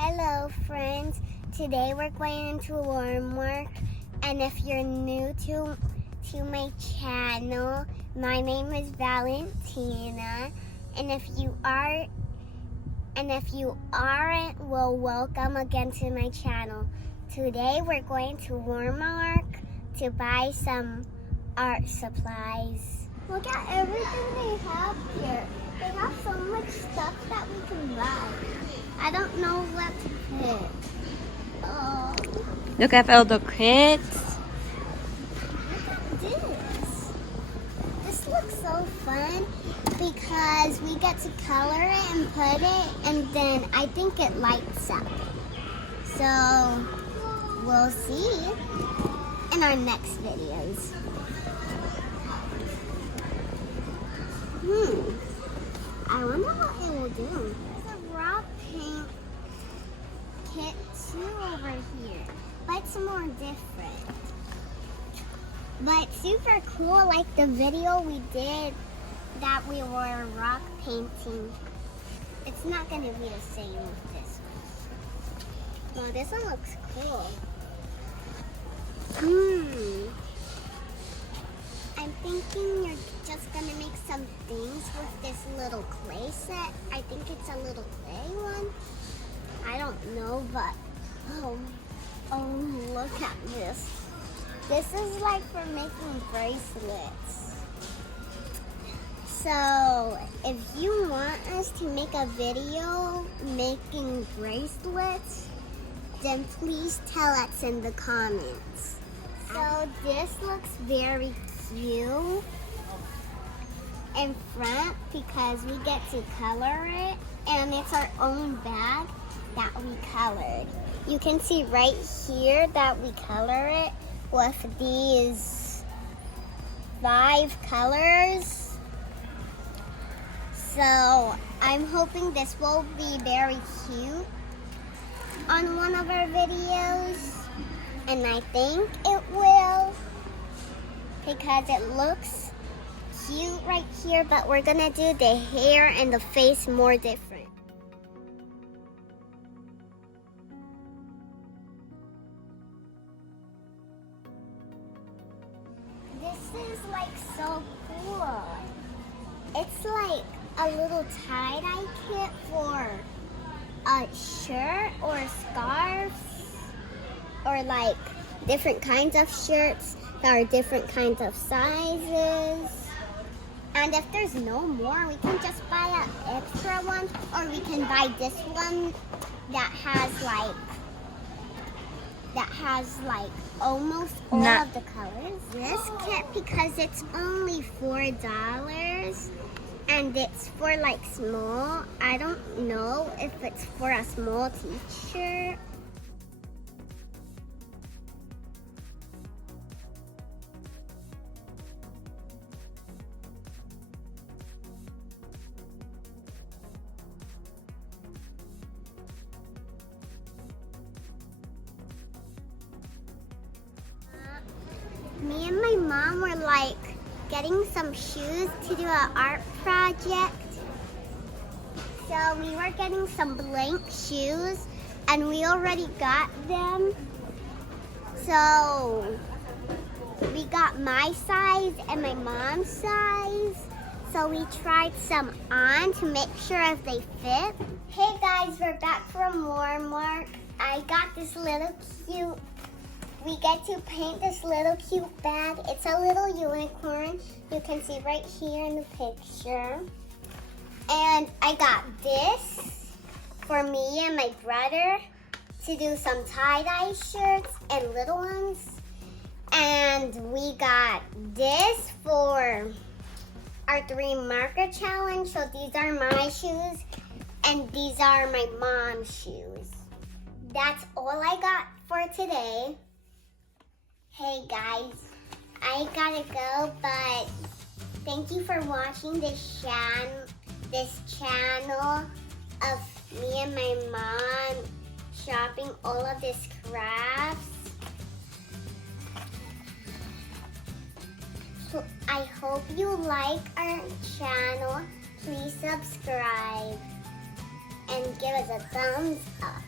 Hello friends, today we're going into warm work, and if you're new to my channel, my name is Valentina, and if you aren't, well, welcome again to my channel. Today we're going to Walmart to buy some art supplies. Look at everything they have here. They have so much stuff that we can buy. I don't know what to pick. Oh. Look at all the crates. Look at this. This looks so fun because we get to color it and put it, and then I think it lights up. So we'll see in our next videos. I wonder what it will do. There's a raw paint kit too over here, but it's more different. But super cool, like the video we did that we were rock painting. It's not gonna be the same with this one. Well, this one looks cool. I'm thinking you're just gonna make some things with this little clay set. I think it's a little clay one. I don't know, but oh, look at this. This is like for making bracelets. So if you want us to make a video making bracelets, then please tell us in the comments. So this looks very cute in front because we get to color it, and it's our own bag that we colored. You can see right here that we color it with these 5 colors. So I'm hoping this will be very cute on one of our videos, and I think it will because it looks cute right here, but we're gonna do the hair and the face more different. This is like so cool. It's like a little tie-dye kit for a shirt or scarves, or like different kinds of shirts that are different kinds of sizes. And if there's no more, we can just buy an extra one, or we can buy this one that has almost all of the colors. This kit, because it's only $4 and it's for like small. I don't know if it's for a small t-shirt. Me and my mom were like getting some shoes to do an art project. So we were getting some blank shoes, and we already got them. So we got my size and my mom's size. So we tried some on to make sure if they fit. Hey guys, we're back from Walmart. I got this little cute. We get to paint this little cute bag. It's a little unicorn. You can see right here in the picture. And I got this for me and my brother to do some tie-dye shirts and little ones. And we got this for our 3 marker challenge. So these are my shoes and these are my mom's shoes. That's all I got for today. Hey guys, I gotta go, but thank you for watching this channel of me and my mom shopping all of this crafts. So I hope you like our channel. Please subscribe and give us a thumbs up.